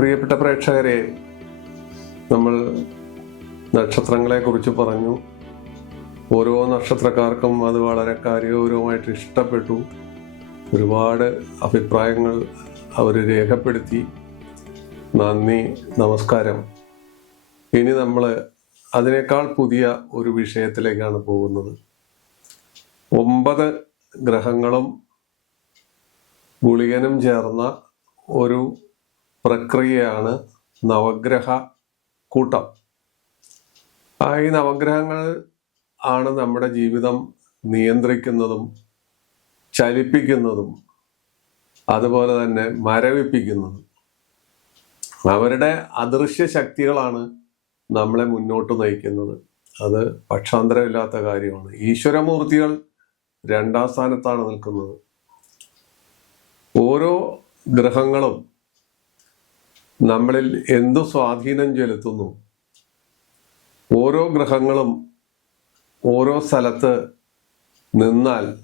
പ്രിയപ്പെട്ട പ്രേക്ഷകരെ നമ്മൾ നക്ഷത്രങ്ങളെ കുറിച്ച് പറഞ്ഞു. ഓരോ നക്ഷത്രക്കാർക്കും അത് വളരെ കാര്യഗൗരവമായിട്ട് ഇഷ്ടപ്പെട്ടു. ഒരുപാട് അഭിപ്രായങ്ങൾ അവർ രേഖപ്പെടുത്തി. നന്ദി നമസ്കാരം. ഇനി നമ്മൾ അതിനേക്കാൾ പുതിയ ഒരു വിഷയത്തിലേക്കാണ് പോകുന്നത്. ഒമ്പത് ഗ്രഹങ്ങളും ഗുളികനും ചേർന്ന ഒരു പ്രക്രിയയാണ് നവഗ്രഹ കൂട്ടം. ഈ നവഗ്രഹങ്ങൾ ആണ് നമ്മുടെ ജീവിതം നിയന്ത്രിക്കുന്നതും ചലിപ്പിക്കുന്നതും അതുപോലെ തന്നെ മരവിപ്പിക്കുന്നതും. അവരുടെ അദൃശ്യ ശക്തികളാണ് നമ്മളെ മുന്നോട്ട് നയിക്കുന്നത്. അത് പക്ഷാന്തരമില്ലാത്ത കാര്യമാണ്. ഈശ്വരമൂർത്തികൾ രണ്ടാം സ്ഥാനത്താണ് നിൽക്കുന്നത്. ഓരോ ഗ്രഹങ്ങളും നമ്മളിൽ എന്തു സ്വാധീനം ചെലുത്തുന്നു? ഓരോ ഗ്രഹങ്ങളും ഓരോ സ്ഥലത്ത് നിന്നാൽ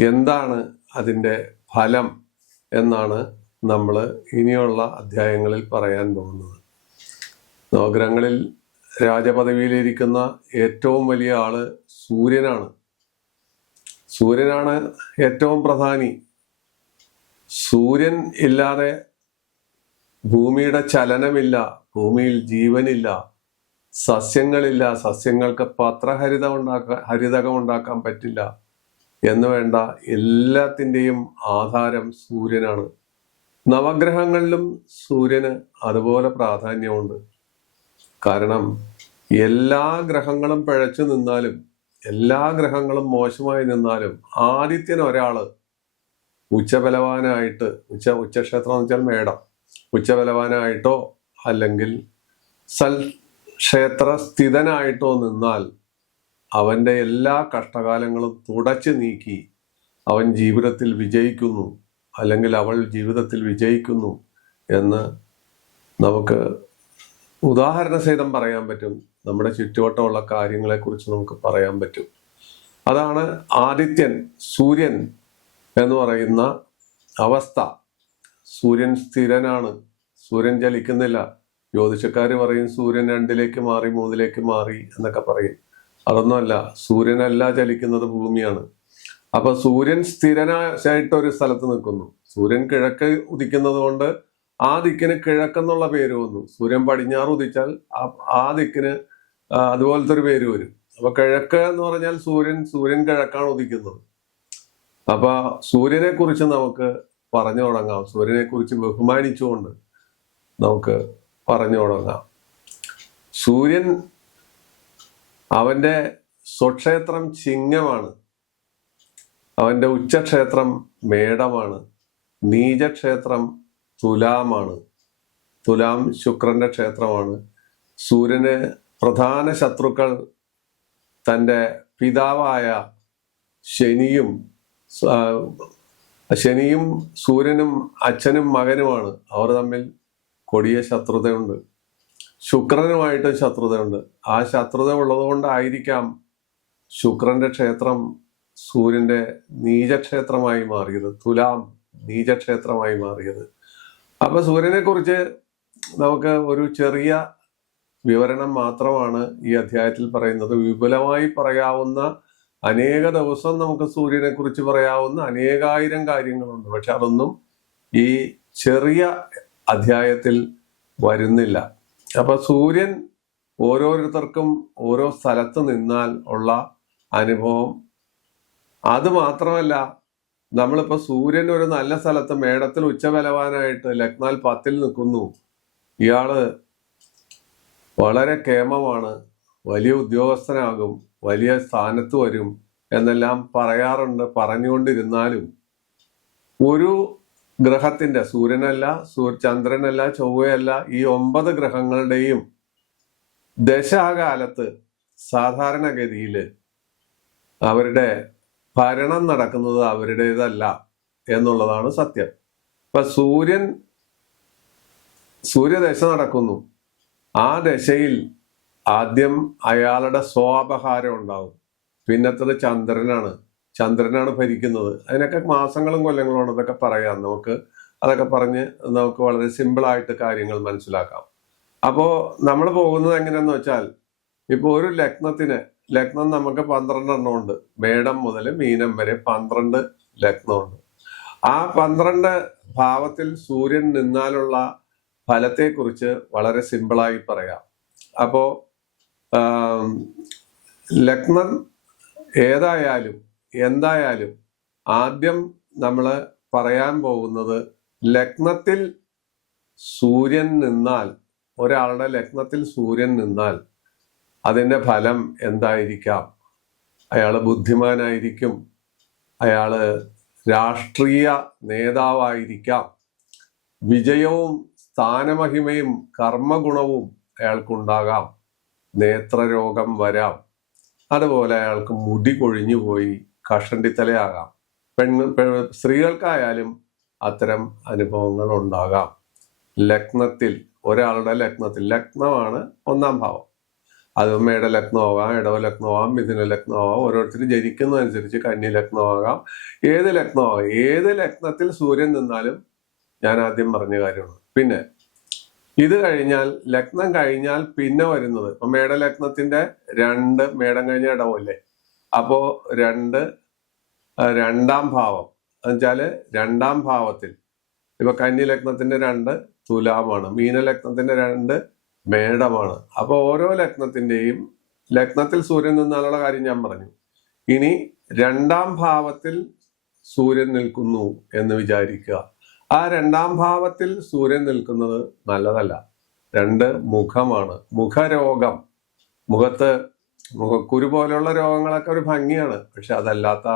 എന്താണ് അതിന്റെ ഫലം എന്നാണ് നമ്മൾ ഇനിയുള്ള അധ്യായങ്ങളിൽ പറയാൻ പോകുന്നത്. നവഗ്രഹങ്ങളിൽ രാജപദവിയിലിരിക്കുന്ന ഏറ്റവും വലിയ ആൾ സൂര്യനാണ്. സൂര്യനാണ് ഏറ്റവും പ്രധാനി. സൂര്യൻ ഇല്ലാതെ ഭൂമിയുടെ ചലനമില്ല ഭൂമിയിൽ ജീവനില്ല സസ്യങ്ങളില്ല സസ്യങ്ങൾക്ക് പത്രഹരിതം ഉണ്ടാക്കാൻ ഹരിതകം ഉണ്ടാക്കാൻ പറ്റില്ല എന്ന് വേണ്ട എല്ലാത്തിന്റെയും ആധാരം സൂര്യനാണ്. നവഗ്രഹങ്ങളിലും സൂര്യന് അതുപോലെ പ്രാധാന്യമുണ്ട്. കാരണം എല്ലാ ഗ്രഹങ്ങളും പിഴച്ചു നിന്നാലും എല്ലാ ഗ്രഹങ്ങളും മോശമായി നിന്നാലും ആദിത്യൻ ഒരാൾ ഉച്ചബലവാനായിട്ട് ഉച്ച ഉച്ചക്ഷേത്രം എന്ന് വെച്ചാൽ മേടം. ഉച്ചബലവാനായിട്ടോ അല്ലെങ്കിൽ സൽ ക്ഷേത്ര സ്ഥിതനായിട്ടോ നിന്നാൽ അവന്റെ എല്ലാ കഷ്ടകാലങ്ങളും തുടച്ചു നീക്കി അവൻ ജീവിതത്തിൽ വിജയിക്കുന്നു അല്ലെങ്കിൽ അവൾ ജീവിതത്തിൽ വിജയിക്കുന്നു എന്ന് നമുക്ക് ഉദാഹരണ സഹിതം പറയാൻ പറ്റും. നമ്മുടെ ചുറ്റുവട്ടമുള്ള കാര്യങ്ങളെക്കുറിച്ച് നമുക്ക് പറയാൻ പറ്റും. അതാണ് ആദിത്യൻ സൂര്യൻ എന്ന് പറയുന്ന അവസ്ഥ. സൂര്യൻ സ്ഥിരനാണ്. സൂര്യൻ ചലിക്കുന്നില്ല ജ്യോതിഷക്കാർ പറയും സൂര്യൻ രണ്ടിലേക്ക് മാറി മൂന്നിലേക്ക് മാറി എന്നൊക്കെ പറയും. അതൊന്നുമല്ല സൂര്യനല്ല ചലിക്കുന്നത് ഭൂമിയാണ്. അപ്പൊ സൂര്യൻ സ്ഥിരനായിട്ട് ഒരു സ്ഥലത്ത് നിൽക്കുന്നു. സൂര്യൻ കിഴക്ക് ഉദിക്കുന്നത് കൊണ്ട് ആ ദിക്കിന് കിഴക്കെന്നുള്ള പേര് വന്നു. സൂര്യൻ പടിഞ്ഞാറ് ഉദിച്ചാൽ ആ- ദിക്കിന് അതുപോലത്തെ ഒരു പേര് വരും. അപ്പൊ കിഴക്ക് എന്ന് പറഞ്ഞാൽ സൂര്യൻ സൂര്യൻ കിഴക്കാണ് ഉദിക്കുന്നത്. അപ്പൊ സൂര്യനെ കുറിച്ച് നമുക്ക് പറഞ്ഞു തുടങ്ങാം. സൂര്യനെ കുറിച്ച് ബഹുമാനിച്ചുകൊണ്ട് നമുക്ക് പറഞ്ഞു തുടങ്ങാം. സൂര്യൻ അവന്റെ സ്വക്ഷേത്രം ചിങ്ങമാണ്. അവന്റെ ഉച്ചക്ഷേത്രം മേടമാണ്. നീചക്ഷേത്രം തുലാമാണ്. തുലാം ശുക്രന്റെ ക്ഷേത്രമാണ്. സൂര്യന് പ്രധാന ശത്രുക്കൾ തന്റെ പിതാവായ ശനിയും ശനിയും സൂര്യനും അച്ഛനും മകനുമാണ്. അവർ തമ്മിൽ കൊടിയ ശത്രുതയുണ്ട്. ശുക്രനുമായിട്ട് ശത്രുതയുണ്ട്. ആ ശത്രുത ഉള്ളതുകൊണ്ടായിരിക്കാം ശുക്രന്റെ ക്ഷേത്രം സൂര്യന്റെ നീചക്ഷേത്രമായി മാറിയത്. തുലാം നീചക്ഷേത്രമായി മാറിയത്. അപ്പൊ സൂര്യനെ കുറിച്ച് നമുക്ക് ഒരു ചെറിയ വിവരണം മാത്രമാണ് ഈ അധ്യായത്തിൽ പറയുന്നത്. വിപുലമായി പറയാവുന്ന അനേക ദിവസം നമുക്ക് സൂര്യനെ കുറിച്ച് പറയാവുന്ന അനേകായിരം കാര്യങ്ങളുണ്ട്. പക്ഷെ അതൊന്നും ഈ ചെറിയ അധ്യായത്തിൽ വരുന്നില്ല. അപ്പൊ സൂര്യൻ ഓരോരുത്തർക്കും ഓരോ സ്ഥലത്ത് നിന്നാൽ ഉള്ള അനുഭവം. അത് മാത്രമല്ല നമ്മളിപ്പോ സൂര്യൻ ഒരു നല്ല സ്ഥലത്ത് മേടത്തിൽ ഉച്ചബലവാനായിട്ട് ലക്നാൽ പത്തിൽ നിൽക്കുന്നു. ഇയാൾ വളരെ കേമമാണ് വലിയ ഉദ്യോഗസ്ഥനാകും. വലിയ സ്ഥാനത്ത് വരും എന്നെല്ലാം പറയാറുണ്ട് പറഞ്ഞുകൊണ്ടിരുന്നാലും. ഒരു ഗ്രഹത്തിന്റെ സൂര്യനല്ല ചന്ദ്രനല്ല ചൊവ്വയല്ല ഈ ഒമ്പത് ഗ്രഹങ്ങളുടെയും ദശാകാലത്ത് സാധാരണഗതിയിൽ അവരുടെ ഭരണം നടക്കുന്നത് അവരുടേതല്ല എന്നുള്ളതാണ് സത്യം. ഇപ്പൊ സൂര്യൻ സൂര്യദശ നടക്കുന്നു. ആ ദശയിൽ ആദ്യം അയാളുടെ സ്വാപഹാരം ഉണ്ടാവും. പിന്നത്തത് ചന്ദ്രനാണ്. ചന്ദ്രനാണ് ഭരിക്കുന്നത്. അതിനൊക്കെ മാസങ്ങളും കൊല്ലങ്ങളും അതൊക്കെ പറയാം. നമുക്ക് അതൊക്കെ പറഞ്ഞ് നമുക്ക് വളരെ സിമ്പിളായിട്ട് കാര്യങ്ങൾ മനസ്സിലാക്കാം. അപ്പോൾ നമ്മൾ പോകുന്നത് എങ്ങനെയെന്ന് വെച്ചാൽ ഇപ്പോൾ ഒരു ലഗ്നത്തിന് ലഗ്നം നമുക്ക് പന്ത്രണ്ടെണ്ണം ഉണ്ട് മേടം മുതൽ മീനം വരെ പന്ത്രണ്ട് ലഗ്നമുണ്ട്. ആ പന്ത്രണ്ട് ഭാവത്തിൽ സൂര്യൻ നിന്നാലുള്ള ഫലത്തെക്കുറിച്ച് വളരെ സിമ്പിളായി പറയാം. അപ്പോൾ ലഗ്നം ഏതായാലും എന്തായാലും ആദ്യം നമ്മൾ പറയാൻ പോകുന്നത് ലഗ്നത്തിൽ സൂര്യൻ നിന്നാൽ ഒരാളുടെ ലഗ്നത്തിൽ സൂര്യൻ നിന്നാൽ അതിന്റെ ഫലം എന്തായിരിക്കാം? അയാൾ ബുദ്ധിമാനായിരിക്കും അയാൾ രാഷ്ട്രീയ നേതാവായിരിക്കാം വിജയവും സ്ഥാനമഹിമയും കർമ്മഗുണവും അയാൾക്കുണ്ടാകാം. നേത്രരോഗം വരാം. അതുപോലെ അയാൾക്ക് മുടി കൊഴിഞ്ഞു പോയി കഷണ്ടിത്തലയാകാം. പെണ്ണ് സ്ത്രീകൾക്കായാലും അത്തരം അനുഭവങ്ങൾ ഉണ്ടാകാം. ലഗ്നത്തിൽ ഒരാളുടെ ലഗ്നത്തിൽ ലഗ്നമാണ് ഒന്നാം ഭാവം. അത് മേട ലഗ്നമാകാം ഇടവ ലഗ്നമാകാം മിഥുന ലഗ്നമാകാം ഓരോരുത്തർ ജനിക്കുന്നതനുസരിച്ച് കന്നി ലഗ്നമാകാം. ഏത് ലഗ്നമാകാം? ഏത് ലഗ്നത്തിൽ സൂര്യൻ നിന്നാലും ഞാൻ ആദ്യം പറഞ്ഞ കാര്യമാണ്. പിന്നെ ഇത് കഴിഞ്ഞാൽ ലഗ്നം കഴിഞ്ഞാൽ പിന്നെ വരുന്നത്. ഇപ്പൊ മേടലഗ്നത്തിന്റെ രണ്ട് മേടം കഴിഞ്ഞ ഇടവല്ലേ അപ്പോ രണ്ട് രണ്ടാം ഭാവം. എന്നുവെച്ചാൽ രണ്ടാം ഭാവത്തിൽ. ഇപ്പൊ കന്നി ലഗ്നത്തിന്റെ രണ്ട് തുലാമാണ്. മീനലഗ്നത്തിന്റെ രണ്ട് മേടമാണ്. അപ്പൊ ഓരോ ലഗ്നത്തിന്റെയും ലഗ്നത്തിൽ സൂര്യൻ നിന്നാലുള്ള കാര്യം ഞാൻ പറഞ്ഞു. ഇനി രണ്ടാം ഭാവത്തിൽ സൂര്യൻ നിൽക്കുന്നു എന്ന് വിചാരിക്കുക. ആ രണ്ടാം ഭാവത്തിൽ സൂര്യൻ നിൽക്കുന്നത് നല്ലതല്ല. രണ്ട് മുഖമാണ്. മുഖരോഗം. മുഖത്ത് മുഖക്കുരു പോലെയുള്ള രോഗങ്ങളൊക്കെ ഒരു ഭംഗിയാണ്. പക്ഷെ അതല്ലാത്ത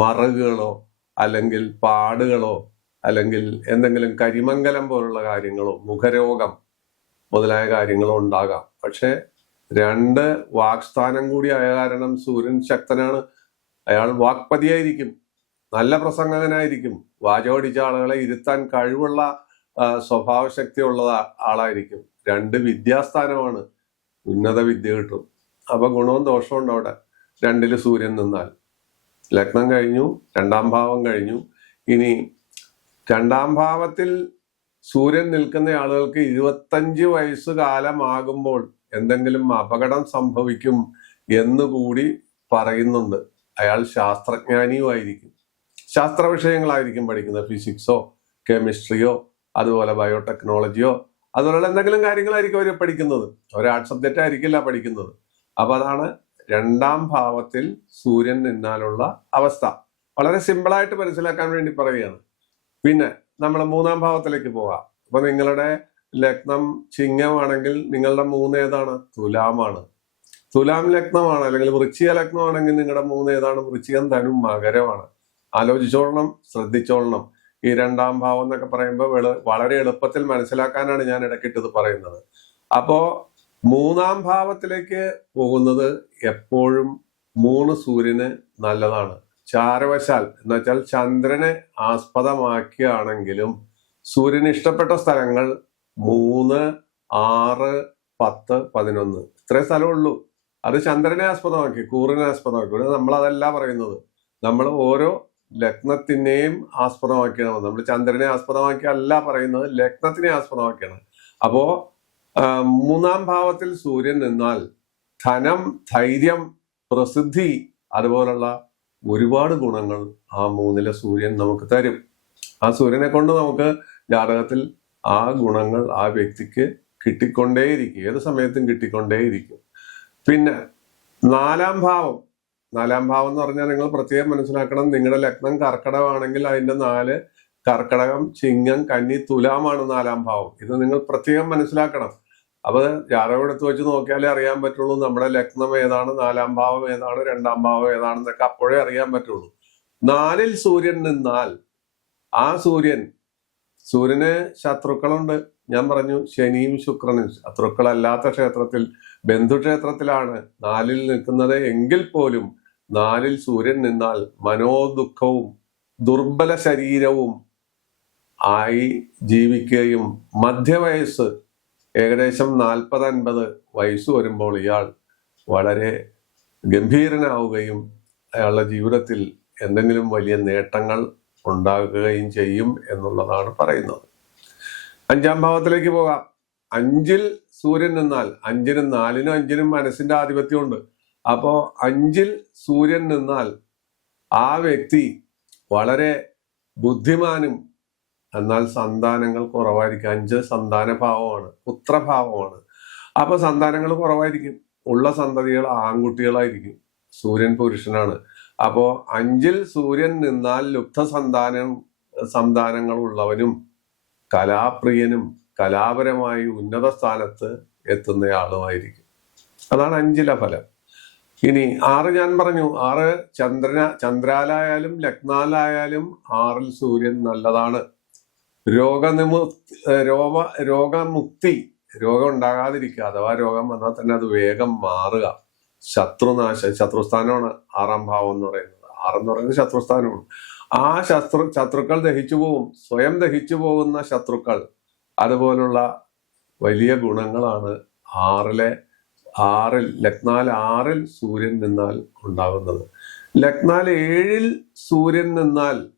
മറുകളോ അല്ലെങ്കിൽ പാടുകളോ അല്ലെങ്കിൽ എന്തെങ്കിലും കരിമംഗലം പോലുള്ള കാര്യങ്ങളോ മുഖരോഗം മുതലായ കാര്യങ്ങളോ ഉണ്ടാകാം. പക്ഷെ രണ്ട് വാക്സ്ഥാനം കൂടി ആയ കാരണം സൂര്യൻ ശക്തനാണ്. അയാൾ വാക്പതിയായിരിക്കും. നല്ല പ്രസംഗകനായിരിക്കും. വാചോടിച്ച ആളുകളെ ഇരുത്താൻ കഴിവുള്ള ആ, സ്വഭാവ ശക്തിയുള്ള ആളായിരിക്കും. രണ്ട് വിദ്യാസ്ഥാനമാണ്. ഉന്നത വിദ്യ കിട്ടും. അപ്പൊ ഗുണവും ദോഷവും ഉണ്ട് അവിടെ. രണ്ടിൽ സൂര്യൻ നിന്നാൽ. ലഗ്നം കഴിഞ്ഞു രണ്ടാം ഭാവം കഴിഞ്ഞു. ഇനി രണ്ടാം ഭാവത്തിൽ സൂര്യൻ നിൽക്കുന്ന ആളുകൾക്ക് ഇരുപത്തഞ്ച് വയസ്സ് കാലമാകുമ്പോൾ എന്തെങ്കിലും അപകടം സംഭവിക്കും എന്നുകൂടി പറയുന്നുണ്ട്. അയാൾ ശാസ്ത്രജ്ഞാനിയുമായിരിക്കും. ശാസ്ത്ര വിഷയങ്ങളായിരിക്കും പഠിക്കുന്നത്. ഫിസിക്സോ കെമിസ്ട്രിയോ അതുപോലെ ബയോടെക്നോളജിയോ അതുപോലെ എന്തെങ്കിലും കാര്യങ്ങളായിരിക്കും അവർ പഠിക്കുന്നത്. ഒരു ആർട്ട് സബ്ജക്റ്റ് ആയിരിക്കില്ല പഠിക്കുന്നത്. അപ്പൊ അതാണ് രണ്ടാം ഭാവത്തിൽ സൂര്യൻ നിന്നാലുള്ള അവസ്ഥ. വളരെ സിമ്പിളായിട്ട് മനസ്സിലാക്കാൻ വേണ്ടി പറയുകയാണ്. പിന്നെ നമ്മൾ മൂന്നാം ഭാവത്തിലേക്ക് പോകാം അപ്പൊ നിങ്ങളുടെ ലഗ്നം ചിങ്ങമാണെങ്കിൽ നിങ്ങളുടെ മൂന്ന് ഏതാണ്? തുലാമാണ്. തുലാം ലഗ്നമാണ്. അല്ലെങ്കിൽ വൃശ്ചിക ലഗ്നമാണെങ്കിൽ നിങ്ങളുടെ മൂന്ന് ഏതാണ്? വൃശ്ചികം ധനും മകരമാണ്. ആലോചിച്ചോളണം ശ്രദ്ധിച്ചോളണം. ഈ രണ്ടാം ഭാവം എന്നൊക്കെ പറയുമ്പോൾ വെളു- വളരെ എളുപ്പത്തിൽ മനസ്സിലാക്കാനാണ് ഞാൻ ഇടയ്ക്കിട്ട് ഇത് പറയുന്നത്. അപ്പോ മൂന്നാം ഭാവത്തിലേക്ക് പോകുന്നത് എപ്പോഴും മൂന്ന് സൂര്യന് നല്ലതാണ്. ചാരവശാൽ എന്ന് വെച്ചാൽ ചന്ദ്രനെ ആസ്പദമാക്കിയാണെങ്കിലും സൂര്യന് ഇഷ്ടപ്പെട്ട സ്ഥലങ്ങൾ മൂന്ന് ആറ് പത്ത് പതിനൊന്ന്. ഇത്രേ സ്ഥലമുള്ളൂ. അത് ചന്ദ്രനെ ആസ്പദമാക്കി കൂറിനെ ആസ്പദമാക്കി. നമ്മളതല്ല പറയുന്നത്. നമ്മൾ ഓരോ ലഗ്നത്തിനെയും ആസ്പദമാക്കിയാണ് നമ്മൾ ചന്ദ്രനെ ആസ്പദമാക്കി അല്ല പറയുന്നത് ലഗ്നത്തിനെ ആസ്പദമാക്കിയാണ്. അപ്പോ മൂന്നാം ഭാവത്തിൽ സൂര്യൻ നിന്നാൽ ധനം ധൈര്യം പ്രസിദ്ധി അതുപോലുള്ള ഒരുപാട് ഗുണങ്ങൾ ആ മൂന്നിലെ സൂര്യൻ നമുക്ക് തരും. ആ സൂര്യനെ കൊണ്ട് നമുക്ക് ജാതകത്തിൽ ആ ഗുണങ്ങൾ ആ വ്യക്തിക്ക് കിട്ടിക്കൊണ്ടേയിരിക്കും. ഏത് സമയത്തും കിട്ടിക്കൊണ്ടേയിരിക്കും. പിന്നെ നാലാം ഭാവം. നാലാം ഭാവം എന്ന് പറഞ്ഞാൽ നിങ്ങൾ പ്രത്യേകം മനസ്സിലാക്കണം. നിങ്ങളുടെ ലഗ്നം കർക്കടകമാണെങ്കിൽ അതിന്റെ നാല് കർക്കടകം ചിങ്ങം കന്നി തുലാമാണ് നാലാം ഭാവം. ഇത് നിങ്ങൾ പ്രത്യേകം മനസ്സിലാക്കണം. അപ്പൊ ജാതകം വെച്ച് നോക്കിയാലേ അറിയാൻ പറ്റുള്ളൂ നമ്മുടെ ലഗ്നം ഏതാണ് നാലാം ഭാവം ഏതാണ് രണ്ടാം ഭാവം ഏതാണെന്നൊക്കെ അപ്പോഴേ അറിയാൻ പറ്റുള്ളൂ. നാലിൽ സൂര്യൻ നിന്നാൽ ആ സൂര്യൻ സൂര്യന് ശത്രുക്കളുണ്ട്. ഞാൻ പറഞ്ഞു ശനിയും ശുക്രനും. ശത്രുക്കളല്ലാത്ത ക്ഷേത്രത്തിൽ ബന്ധുക്ഷേത്രത്തിലാണ് നാലിൽ നിൽക്കുന്നത് എങ്കിൽ പോലും നാലിൽ സൂര്യൻ നിന്നാൽ മനോദുഃഖവും ദുർബല ശരീരവും ആയി ജീവിക്കുകയും മധ്യവയസ്സ് ഏകദേശം നാൽപ്പത് അൻപത് വയസ്സ് വരുമ്പോൾ ഇയാൾ വളരെ ഗംഭീരനാവുകയും അയാളുടെ ജീവിതത്തിൽ എന്തെങ്കിലും വലിയ നേട്ടങ്ങൾ ഉണ്ടാകുകയും ചെയ്യും എന്നുള്ളതാണ് പറയുന്നത്. അഞ്ചാം ഭാവത്തിലേക്ക് പോകാം. അഞ്ചിൽ സൂര്യൻ നിന്നാൽ അഞ്ചിനും നാലിനും അഞ്ചിനും മനസ്സിന്റെ ആധിപത്യമുണ്ട്. അപ്പോ അഞ്ചിൽ സൂര്യൻ നിന്നാൽ ആ വ്യക്തി വളരെ ബുദ്ധിമാനും എന്നാൽ സന്താനങ്ങൾ കുറവായിരിക്കും. അഞ്ച് സന്താന ഭാവമാണ് പുത്രഭാവമാണ്. അപ്പൊ സന്താനങ്ങൾ കുറവായിരിക്കും. ഉള്ള സന്തതികൾ ആൺകുട്ടികളായിരിക്കും. സൂര്യൻ പുരുഷനാണ്. അപ്പോ അഞ്ചിൽ സൂര്യൻ നിന്നാൽ ലുപ്ത സന്താനം സന്താനങ്ങൾ ഉള്ളവനും കലാപ്രിയനും കലാപരമായി ഉന്നത സ്ഥാനത്ത് എത്തുന്നയാളുമായിരിക്കും. അതാണ് അഞ്ചിലെ ഫലം. ഇനി ആറ് ഞാൻ പറഞ്ഞു. ആറ് ചന്ദ്രന ചന്ദ്രാലായാലും ലഗ്നാലായാലും ആറിൽ സൂര്യൻ നല്ലതാണ്. രോഗനിമു രോഗ രോഗമുക്തി രോഗം ഉണ്ടാകാതിരിക്കുക. അഥവാ രോഗം വന്നാൽ തന്നെ അത് വേഗം മാറുക. ശത്രുനാശം ശത്രുസ്ഥാനമാണ് ആറാം ഭാവം എന്ന് പറയുന്നത്. ആറെന്ന് പറയുന്നത് ശത്രുസ്ഥാനമാണ്. ആ ശത്രു ശത്രുക്കൾ ദഹിച്ചു പോകും സ്വയം ദഹിച്ചു പോകുന്ന ശത്രുക്കൾ. അതുപോലുള്ള വലിയ ഗുണങ്ങളാണ് ആറിലെ ആറിൽ ലഗ്നാൽ ആറിൽ സൂര്യൻ നിന്നാൽ ഉണ്ടാകുന്നത് ലഗ്നാൽ ഏഴിൽ സൂര്യൻ നിന്നാൽ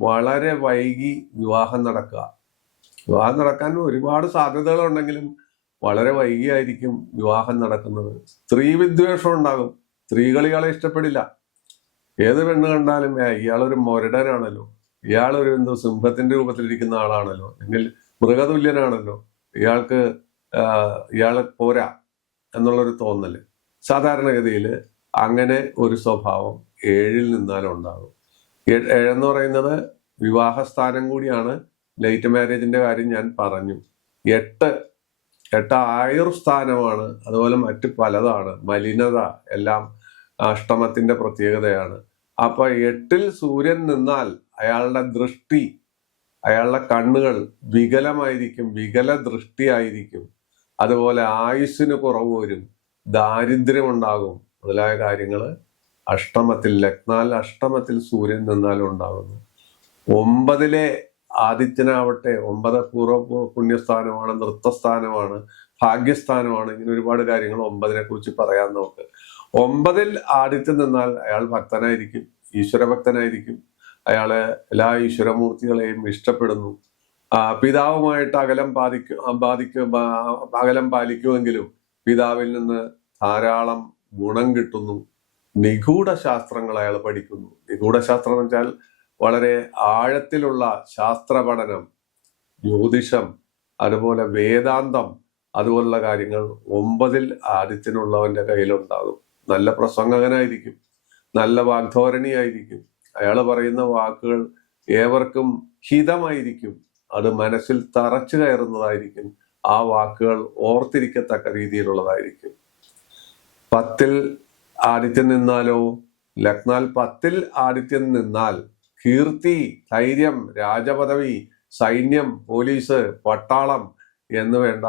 വളരെ വൈകി വിവാഹം നടക്കുക. വിവാഹം നടക്കാൻ ഒരുപാട് സാധ്യതകളുണ്ടെങ്കിലും വളരെ വൈകിയായിരിക്കും വിവാഹം നടക്കുന്നത്. സ്ത്രീ വിദ്വേഷം ഉണ്ടാകും. സ്ത്രീകൾ ഇയാളെ ഇഷ്ടപ്പെടില്ല. ഏത് പെണ്ണ് കണ്ടാലും "ഏ, ഇയാളൊരു മൊരടനാണല്ലോ. ഇയാളൊരു എന്തോ സിംഹത്തിന്റെ രൂപത്തിലിരിക്കുന്ന ആളാണല്ലോ. അല്ലെങ്കിൽ മൃഗതുല്യനാണല്ലോ. ഇയാൾക്ക് ഇയാൾ പോരാ. എന്നുള്ളൊരു തോന്നൽ സാധാരണഗതിയിൽ അങ്ങനെ ഒരു സ്വഭാവം ഏഴിൽ നിന്നാലും ഉണ്ടാകും. ഏഴെന്ന് പറയുന്നത് വിവാഹ സ്ഥാനം കൂടിയാണ് ലൈറ്റ് മാരേജിന്റെ കാര്യം ഞാൻ പറഞ്ഞു. എട്ട് എട്ട് ആയുർ സ്ഥാനമാണ് അതുപോലെ മറ്റ് പലതാണ്. മലിനത എല്ലാം അഷ്ടമത്തിന്റെ പ്രത്യേകതയാണ്. അപ്പൊ എട്ടിൽ സൂര്യൻ നിന്നാൽ അയാളുടെ ദൃഷ്ടി അയാളുടെ കണ്ണുകൾ വികലമായിരിക്കും വികല ദൃഷ്ടിയായിരിക്കും അതുപോലെ ആയുസ്സിന് കുറവ് വരും ദാരിദ്ര്യമുണ്ടാകും. മുതലായ കാര്യങ്ങൾ അഷ്ടമത്തിൽ ലഗ്നാൽ അഷ്ടമത്തിൽ സൂര്യൻ നിന്നാലും ഉണ്ടാകുന്നു. ഒമ്പതിലെ ആദിത്യനാവട്ടെ ഒമ്പത് പൂർവ പുണ്യസ്ഥാനമാണ് നൃത്തസ്ഥാനമാണ് ഭാഗ്യസ്ഥാനമാണ് ഇങ്ങനെ ഒരുപാട് കാര്യങ്ങൾ ഒമ്പതിനെ കുറിച്ച് പറയാൻ നമുക്ക്. ഒമ്പതിൽ ആദിത്യം നിന്നാൽ അയാൾ ഭക്തനായിരിക്കും ഈശ്വരഭക്തനായിരിക്കും. അയാൾ എല്ലാ ഈശ്വരമൂർത്തികളെയും ഇഷ്ടപ്പെടുന്നു. പിതാവുമായിട്ട് അകലം പാലിക്കും ബാധിക്കും അകലം പാലിക്കുമെങ്കിലും പിതാവിൽ നിന്ന് ധാരാളം ഗുണം കിട്ടുന്നു. നിഗൂഢ ശാസ്ത്രങ്ങൾ അയാൾ പഠിക്കുന്നു. നിഗൂഢ ശാസ്ത്രം എന്ന് വെച്ചാൽ വളരെ ആഴത്തിലുള്ള ശാസ്ത്ര പഠനം ജ്യോതിഷം അതുപോലെ വേദാന്തം അതുപോലുള്ള കാര്യങ്ങൾ ഒമ്പതിൽ ആദിത്യനുള്ളവന്റെ കയ്യിലുണ്ടാകും. നല്ല പ്രസംഗകനായിരിക്കും നല്ല വാഗ്ധോരണിയായിരിക്കും അയാൾ പറയുന്ന വാക്കുകൾ ഏവർക്കും ഹിതമായിരിക്കും. അത് മനസ്സിൽ തറച്ചു കയറുന്നതായിരിക്കും. ആ വാക്കുകൾ ഓർത്തിരിക്കത്തക്ക രീതിയിലുള്ളതായിരിക്കും. പത്തിൽ ആദിത്യൻ നിന്നാലോ? ലക്നാൽ പത്തിൽ ആദിത്യൻ നിന്നാൽ കീർത്തി ധൈര്യം രാജപദവി സൈന്യം പോലീസ് പട്ടാളം എന്ന് വേണ്ട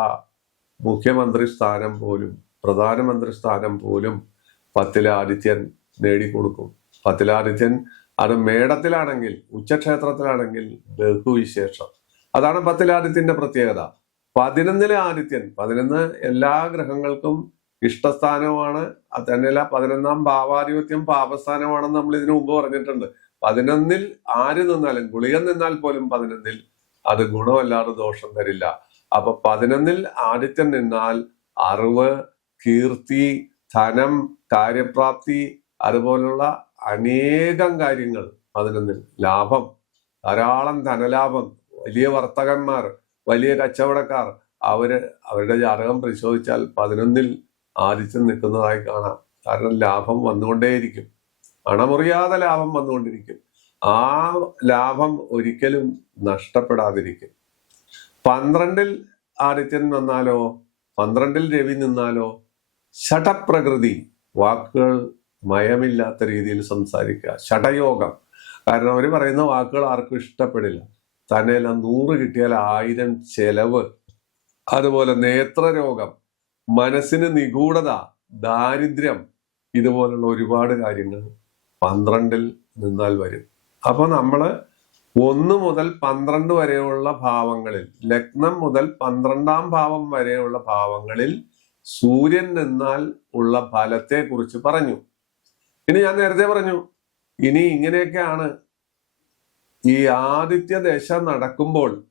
മുഖ്യമന്ത്രി സ്ഥാനം പോലും പ്രധാനമന്ത്രി സ്ഥാനം പോലും പത്തിലെ ആദിത്യൻ നേടിക്കൊടുക്കും. പത്തിലാദിത്യൻ അത് മേടത്തിലാണെങ്കിൽ ഉച്ചക്ഷേത്രത്തിലാണെങ്കിൽ ബഹുവിശേഷം. അതാണ് പത്തിലെ ആദിത്യന്റെ പ്രത്യേകത. പതിനൊന്നിലെ ആദിത്യൻ പതിനൊന്ന് എല്ലാ ഗ്രഹങ്ങൾക്കും ഇഷ്ടസ്ഥാനമാണ് തന്നെയല്ല പതിനൊന്നാം ഭാവാധിപത്യം പാപസ്ഥാനമാണെന്ന് നമ്മൾ ഇതിനു മുമ്പ് പറഞ്ഞിട്ടുണ്ട്. പതിനൊന്നിൽ ആര് നിന്നാലും ഗുളിക നിന്നാൽ പോലും പതിനൊന്നിൽ അത് ഗുണമല്ലാതെ ദോഷം തരില്ല. അപ്പൊ പതിനൊന്നിൽ ആദിത്യൻ നിന്നാൽ അറിവ് കീർത്തി ധനം കാര്യപ്രാപ്തി അതുപോലുള്ള അനേകം കാര്യങ്ങൾ പതിനൊന്നിൽ. ലാഭം ധാരാളം ധനലാഭം വലിയ വർത്തകന്മാർ വലിയ കച്ചവടക്കാർ അവർ അവരുടെ ജാതകം പരിശോധിച്ചാൽ പതിനൊന്നിൽ ആദിച്ച് നിൽക്കുന്നതായി കാണാം. കാരണം ലാഭം വന്നുകൊണ്ടേയിരിക്കും. അണമുറിയാതെ ലാഭം വന്നുകൊണ്ടിരിക്കും. ആ ലാഭം ഒരിക്കലും നഷ്ടപ്പെടാതിരിക്കും. പന്ത്രണ്ടിൽ ആദിത്യൻ നിന്നാലോ പന്ത്രണ്ടിൽ രവി നിന്നാലോ ഷടപ്രകൃതി വാക്കുകൾ മയമില്ലാത്ത രീതിയിൽ സംസാരിക്കുക. ഷടയോഗം കാരണം അവർ പറയുന്ന വാക്കുകൾ ആർക്കും ഇഷ്ടപ്പെടില്ല. തന്നെയല്ല നൂറ് കിട്ടിയാൽ ആയിരം ചെലവ്. അതുപോലെ നേത്രരോഗം മനസ്സിന് നിഗൂഢത ദാരിദ്ര്യം ഇതുപോലുള്ള ഒരുപാട് കാര്യങ്ങൾ പന്ത്രണ്ടിൽ നിന്നാൽ വരും. അപ്പൊ നമ്മൾ ഒന്ന് മുതൽ പന്ത്രണ്ട് വരെയുള്ള ഭാവങ്ങളിൽ ലഗ്നം മുതൽ പന്ത്രണ്ടാം ഭാവം വരെയുള്ള ഭാവങ്ങളിൽ സൂര്യൻ നിന്നാൽ ഉള്ള ഫലത്തെ കുറിച്ച് പറഞ്ഞു. ഇനി ഞാൻ നേരത്തെ പറഞ്ഞു ഇനി ഇങ്ങനെയൊക്കെയാണ് ഈ ആദിത്യ ദശ നടക്കുമ്പോൾ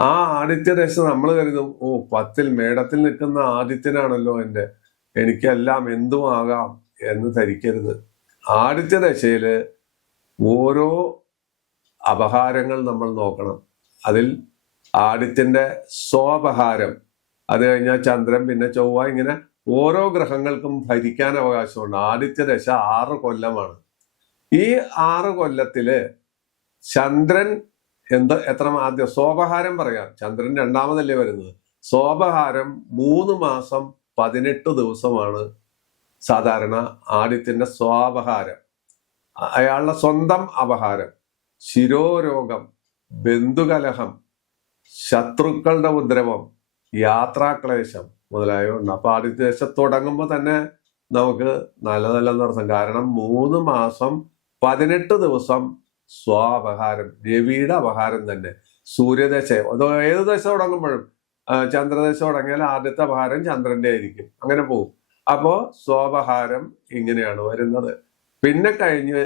ആ ആദിത്യ ദശ നമ്മൾ കരുതും ഓ പത്തിൽ മേടത്തിൽ നിൽക്കുന്ന ആദിത്യനാണല്ലോ എന്റെ. എനിക്കെല്ലാം എന്തും ആകാം എന്ന് ധരിക്കരുത്. ആദിത്യ ദശയിൽ ഓരോ അപഹാരങ്ങൾ നമ്മൾ നോക്കണം. അതിൽ ആദിത്യന്റെ സ്വാപഹാരം അത് കഴിഞ്ഞാൽ ചന്ദ്രൻ പിന്നെ ചൊവ്വ ഇങ്ങനെ ഓരോ ഗ്രഹങ്ങൾക്കും ഭരിക്കാൻ അവകാശമുണ്ട്. ആദിത്യ ദശ ആറ് കൊല്ലമാണ്. ഈ ആറ് കൊല്ലത്തിൽ ചന്ദ്രൻ എന്ത് എത്ര ആദ്യം സോപഹാരം പറയാം. ചന്ദ്രൻ രണ്ടാമതല്ലേ വരുന്നത്? സോപഹാരം മൂന്ന് മാസം പതിനെട്ട് ദിവസമാണ് സാധാരണ ആദ്യത്തിന്റെ സ്വാപഹാരം. അയാളുടെ സ്വന്തം അപഹാരം. ശിരോരോഗം ബന്ധുകലഹം ശത്രുക്കളുടെ ഉദ്രവം യാത്രാക്ലേശം മുതലായവ ഉണ്ട്. അപ്പൊ ആദ്യത്തെ ദേശം തുടങ്ങുമ്പോൾ തന്നെ നമുക്ക് നല്ല നല്ല അർത്ഥം കാരണം മൂന്ന് മാസം പതിനെട്ട് ദിവസം സ്വാപഹാരം രവിയുടെ അപഹാരം തന്നെ. സൂര്യദശ അതോ ഏത് ദശ തുടങ്ങുമ്പോഴും ചന്ദ്രദശ തുടങ്ങിയാൽ ആദ്യത്തെ അപഹാരം ചന്ദ്രന്റെ ആയിരിക്കും. അങ്ങനെ പോകും അപ്പോ സ്വാപഹാരം ഇങ്ങനെയാണ് വരുന്നത്. പിന്നെ കഴിഞ്ഞ്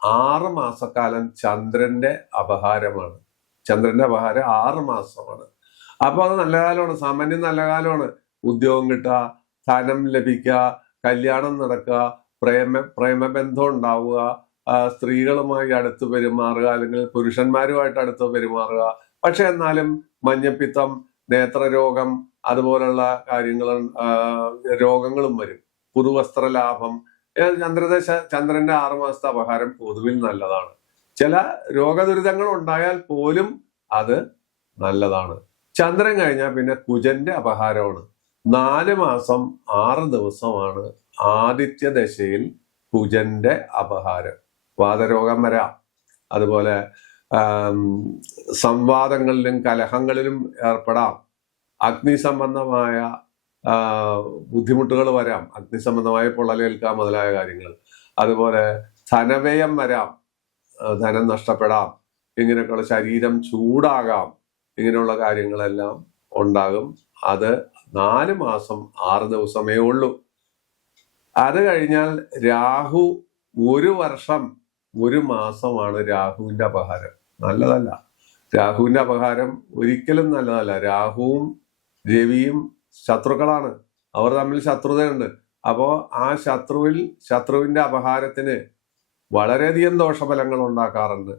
ആറ് മാസക്കാലം ചന്ദ്രന്റെ അപഹാരമാണ്. ചന്ദ്രന്റെ അപഹാരം ആറ് മാസമാണ്. അപ്പൊ അത് നല്ല കാലമാണ്. സാമാന്യം നല്ല കാലമാണ്. ഉദ്യോഗം കിട്ടുക ധനം ലഭിക്കുക കല്യാണം നടക്കുക പ്രേമ പ്രേമബന്ധം ഉണ്ടാവുക സ്ത്രീകളുമായി അടുത്ത് പെരുമാറുക അല്ലെങ്കിൽ പുരുഷന്മാരുമായിട്ട് അടുത്ത് പെരുമാറുക. പക്ഷെ എന്നാലും മഞ്ഞപ്പിത്തം നേത്രരോഗം അതുപോലുള്ള കാര്യങ്ങൾ രോഗങ്ങളും വരും. പുതുവസ്ത്ര ലാഭം ചന്ദ്രന്റെ ആറു മാസത്തെ അപഹാരം പൊതുവിൽ നല്ലതാണ്. ചില രോഗദുരിതങ്ങൾ ഉണ്ടായാൽ പോലും അത് നല്ലതാണ്. ചന്ദ്രൻ കഴിഞ്ഞാൽ പിന്നെ കുജന്റെ അപഹാരമാണ്. നാല് മാസം ആറ് ദിവസമാണ് ആദിത്യ ദശയിൽ കുജന്റെ അപഹാരം. വാതരോഗം വരാം. അതുപോലെ സംവാദങ്ങളിലും കലഹങ്ങളിലും ഏർപ്പെടാം. അഗ്നി സംബന്ധമായ ബുദ്ധിമുട്ടുകൾ വരാം. അഗ്നി സംബന്ധമായ പൊള്ളലേൽക്കാം മുതലായ കാര്യങ്ങൾ. അതുപോലെ ധനവ്യയം വരാം. ധനം നഷ്ടപ്പെടാം. ഇങ്ങനെയൊക്കെയുള്ള ശരീരം ചൂടാകാം. ഇങ്ങനെയുള്ള കാര്യങ്ങളെല്ലാം ഉണ്ടാകും. അത് നാല് മാസം ആറ് ദിവസമേ ഉള്ളൂ. അത് കഴിഞ്ഞാൽ രാഹു ഒരു വർഷം ഒരു മാസമാണ് രാഹുവിന്റെ അപഹാരം. നല്ലതല്ല. രാഹുവിന്റെ അപഹാരം ഒരിക്കലും നല്ലതല്ല. രാഹുവും രവിയും ശത്രുക്കളാണ്. അവർ തമ്മിൽ ശത്രുതയുണ്ട്. അപ്പോ ആ ശത്രുവിൽ ശത്രുവിന്റെ അപഹാരത്തിന് വളരെയധികം ദോഷഫലങ്ങൾ ഉണ്ടാക്കാറുണ്ട്.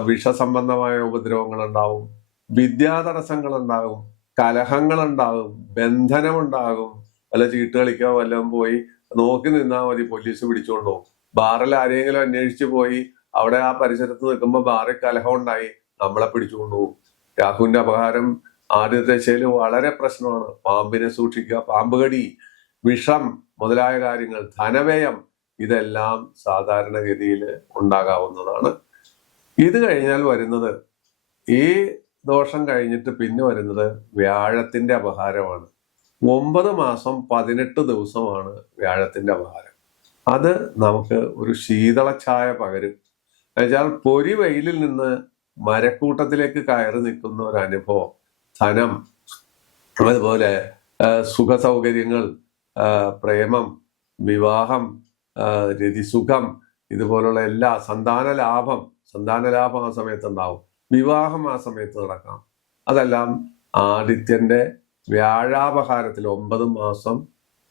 വിഷസംബന്ധമായ ഉപദ്രവങ്ങൾ ഉണ്ടാവും വിദ്യാതടസ്സങ്ങൾ ഉണ്ടാകും കലഹങ്ങൾ ഉണ്ടാകും ബന്ധനമുണ്ടാകും. അല്ല ചീട്ട് കളിക്കാൻ വല്ലതും പോയി നോക്കി നിന്നാൽ മതി പോലീസ് പിടിച്ചുകൊണ്ട് ബാറിൽ ആരെങ്കിലും അന്വേഷിച്ചു പോയി അവിടെ ആ പരിസരത്ത് നിൽക്കുമ്പോൾ ബാറിൽ കലഹം ഉണ്ടായി. നമ്മളെ പിടിച്ചുകൊണ്ടുപോകും രാഹുവിന്റെ അപഹാരം ആദ്യ ശൈലി വളരെ പ്രശ്നമാണ്. പാമ്പിനെ സൂക്ഷിക്കുക പാമ്പ് കടി വിഷം മുതലായ കാര്യങ്ങൾ ധനവ്യയം ഇതെല്ലാം സാധാരണഗതിയിൽ ഉണ്ടാകാവുന്നതാണ്. ഇത് കഴിഞ്ഞാൽ വരുന്നത് ഈ ദോഷം കഴിഞ്ഞിട്ട് പിന്നെ വരുന്നത് വ്യാഴത്തിന്റെ അപഹാരമാണ്. ഒമ്പത് മാസം പതിനെട്ട് ദിവസമാണ് വ്യാഴത്തിന്റെ അപഹാരം. അത് നമുക്ക് ഒരു ശീതളഛായ പകരും. എന്നുവെച്ചാൽ പൊരി വെയിലിൽ നിന്ന് മരക്കൂട്ടത്തിലേക്ക് കയറി നിൽക്കുന്ന ഒരു അനുഭവം. ധനം അതുപോലെ സുഖ സൗകര്യങ്ങൾ പ്രേമം വിവാഹം രതിസുഖം ഇതുപോലുള്ള എല്ലാ സന്താന ലാഭം സന്താന ലാഭം ആ സമയത്ത് ഉണ്ടാവും. വിവാഹം ആ സമയത്ത് നടക്കാം. അതെല്ലാം ആദിത്യന്റെ വ്യാഴാപഹാരത്തിൽ ഒമ്പത് മാസം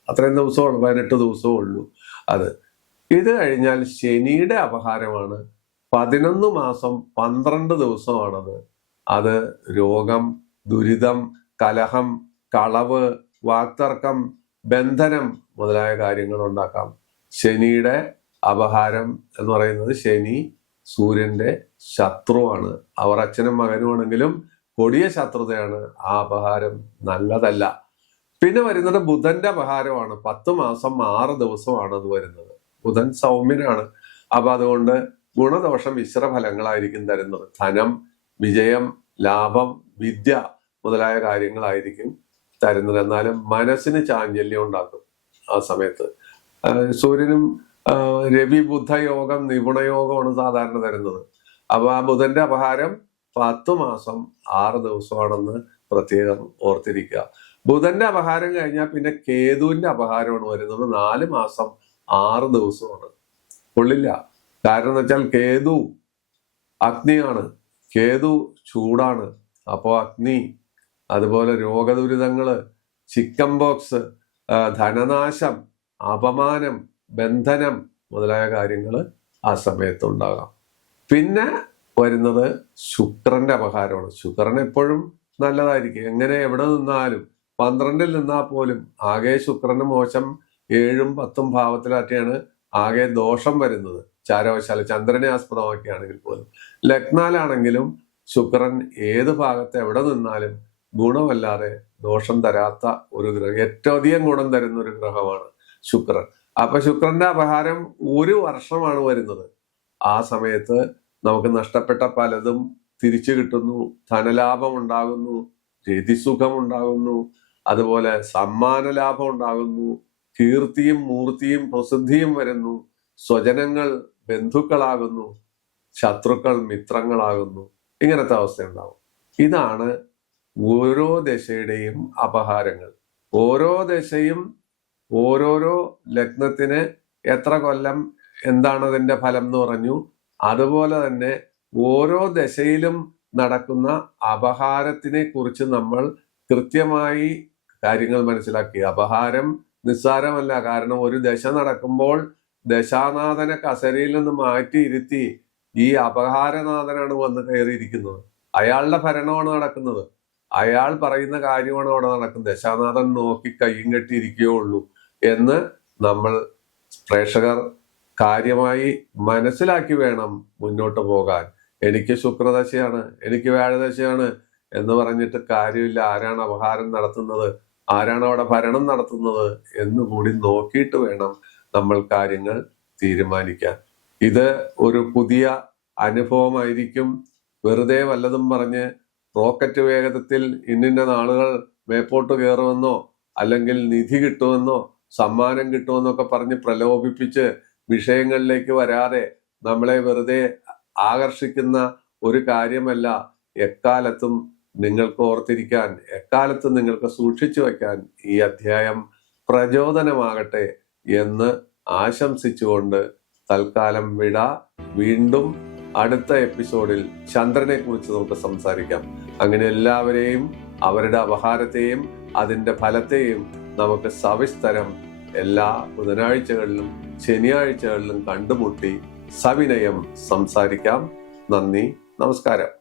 അത്രയും ദിവസമുള്ളൂ പതിനെട്ട് ദിവസമേ ഉള്ളൂ. അത്. ഇത് കഴിഞ്ഞാൽ ശനിയുടെ അപഹാരമാണ്. പതിനൊന്ന് മാസം പന്ത്രണ്ട് ദിവസമാണത്. അത് രോഗം ദുരിതം കലഹം കളവ് വാക്തർക്കം ബന്ധനം മുതലായ കാര്യങ്ങൾ ഉണ്ടാക്കാം. ശനിയുടെ അപഹാരം എന്ന് പറയുന്നത് ശനി സൂര്യന്റെ ശത്രുവാണ്. അവർ അച്ഛനും മകനുമാണെങ്കിലും കൊടിയ ശത്രുതയാണ്. ആ അപഹാരം നല്ലതല്ല. പിന്നെ വരുന്നത് ബുധന്റെ അപഹാരമാണ് പത്ത് മാസം ആറ് ദിവസമാണ് അത് വരുന്നത്. ബുധൻ സൗമ്യനാണ്. അപ്പൊ അതുകൊണ്ട് ഗുണദോഷം മിശ്ര ഫലങ്ങളായിരിക്കും തരുന്നത്. ധനം വിജയം ലാഭം വിദ്യ മുതലായ കാര്യങ്ങളായിരിക്കും തരുന്നത്. എന്നാലും മനസ്സിന് ചാഞ്ചല്യം ഉണ്ടാക്കും ആ സമയത്ത്. സൂര്യനും രവി ബുദ്ധ യോഗം നിപുണയോഗമാണ് സാധാരണ തരുന്നത്. അപ്പൊ ആ ബുധന്റെ അപഹാരം പത്ത് മാസം ആറ് ദിവസമാണെന്ന് പ്രത്യേകം ഓർത്തിരിക്കുക. ബുധന്റെ അപഹാരം കഴിഞ്ഞാൽ പിന്നെ കേതുവിന്റെ അപഹാരമാണ് വരുന്നത്. നാല് മാസം ആറ് ദിവസമാണ്. കൊള്ളില്ല. കാരണം എന്ന് വെച്ചാൽ കേതു അഗ്നിയാണ്. കേതു ചൂടാണ്. അപ്പോൾ അഗ്നി അതുപോലെ രോഗദുരിതങ്ങൾ ചിക്കൻ ബോക്സ് ധനനാശം അപമാനം ബന്ധനം മുതലായ കാര്യങ്ങൾ ആ സമയത്ത് ഉണ്ടാകാം. പിന്നെ വരുന്നത് ശുക്രന്റെ അപഹാരമാണ്. ശുക്രൻ എപ്പോഴും നല്ലതായിരിക്കും. എങ്ങനെ എവിടെ നിന്നാലും പന്ത്രണ്ടിൽ നിന്നാൽ പോലും ആകെ ശുക്രന് മോശം ഏഴും പത്തും ഭാവത്തിലാറ്റിയാണ് ആകെ ദോഷം വരുന്നത്. ചാരവശാല ചന്ദ്രനെ ആസ്പദമാക്കിയാണെങ്കിൽ പോലും. ലഗ്നാലാണെങ്കിലും ശുക്രൻ ഏത് ഭാഗത്ത് എവിടെ നിന്നാലും ഗുണമല്ലാതെ ദോഷം തരാത്ത ഒരു ഗ്രഹം ഏറ്റവും അധികം ഗുണം തരുന്ന ഒരു ഗ്രഹമാണ് ശുക്രൻ. അപ്പൊ ശുക്രന്റെ അപഹാരം ഒരു വർഷമാണ് വരുന്നത്. ആ സമയത്ത് നമുക്ക് നഷ്ടപ്പെട്ട പലതും തിരിച്ചു കിട്ടുന്നു. ധനലാഭം ഉണ്ടാകുന്നു രതിസുഖം ഉണ്ടാകുന്നു അതുപോലെ സമ്മാന ലാഭം ഉണ്ടാകുന്നു കീർത്തിയും മൂർത്തിയും പ്രസിദ്ധിയും വരുന്നു സ്വജനങ്ങൾ ബന്ധുക്കളാകുന്നു ശത്രുക്കൾ മിത്രങ്ങളാകുന്നു ഇങ്ങനത്തെ അവസ്ഥയുണ്ടാവും. ഇതാണ് ഓരോ ദശയുടെയും അപഹാരങ്ങൾ. ഓരോ ദശയും ഓരോരോ ലഗ്നത്തിന് എത്ര കൊല്ലം എന്താണ് അതിന്റെ ഫലം എന്ന് പറഞ്ഞു. അതുപോലെ തന്നെ ഓരോ ദശയിലും നടക്കുന്ന അപഹാരത്തിനെ കുറിച്ച് നമ്മൾ കൃത്യമായി കാര്യങ്ങൾ മനസ്സിലാക്കി. അപഹാരം നിസ്സാരമല്ല. കാരണം ഒരു ദശ നടക്കുമ്പോൾ ദശാനാഥനെ കസരയിൽ നിന്ന് മാറ്റി ഇരുത്തി ഈ അപഹാരനാഥനാണ് വന്ന് കയറിയിരിക്കുന്നത്. അയാളുടെ ഭരണമാണ് നടക്കുന്നത്. അയാൾ പറയുന്ന കാര്യമാണ് അവിടെ നടക്കുന്നത്. ദശാനാഥൻ നോക്കി കയ്യും കെട്ടിയിരിക്കുകയുള്ളൂ എന്ന് നമ്മൾ പ്രേക്ഷകർ കാര്യമായി മനസ്സിലാക്കി വേണം മുന്നോട്ട് പോകാൻ. എനിക്ക് ശുക്രദശയാണ് എനിക്ക് വ്യാഴദശയാണ് എന്ന് പറഞ്ഞിട്ട് കാര്യമില്ല. ആരാണ് അപഹാരം നടത്തുന്നത്? ആരാണ് അവിടെ ഭരണം നടത്തുന്നത്? എന്ന് കൂടി നോക്കിയിട്ട് വേണം നമ്മൾ കാര്യങ്ങൾ തീരുമാനിക്കാൻ. ഇത് ഒരു പുതിയ അനുഭവമായിരിക്കും. വെറുതെ വല്ലതും പറഞ്ഞ് റോക്കറ്റ് വേഗത്തിൽ ഇന്നിന്ന നാളുകൾ മേപ്പോട്ട് കയറുമെന്നോ അല്ലെങ്കിൽ നിധി കിട്ടുമെന്നോ സമ്മാനം കിട്ടുമെന്നൊക്കെ പറഞ്ഞ് പ്രലോഭിപ്പിച്ച് വിഷയങ്ങളിലേക്ക് വരാതെ നമ്മളെ വെറുതെ ആകർഷിക്കുന്ന ഒരു കാര്യമല്ല. എക്കാലത്തും നിങ്ങൾക്ക് ഓർത്തിരിക്കാൻ എക്കാലത്തും നിങ്ങൾക്ക് സൂക്ഷിച്ചു വയ്ക്കാൻ ഈ അധ്യായം പ്രചോദനമാകട്ടെ എന്ന് ആശംസിച്ചുകൊണ്ട് തൽക്കാലം വിട. വീണ്ടും അടുത്ത എപ്പിസോഡിൽ ചന്ദ്രനെ കുറിച്ച് നമുക്ക് സംസാരിക്കാം. അങ്ങനെ എല്ലാവരെയും അവരുടെ അപഹാരത്തെയും അതിന്റെ ഫലത്തെയും നമുക്ക് സവിസ്തരം എല്ലാ ബുധനാഴ്ചകളിലും ശനിയാഴ്ചകളിലും കണ്ടുമുട്ടി സവിനയം സംസാരിക്കാം. നന്ദി നമസ്കാരം.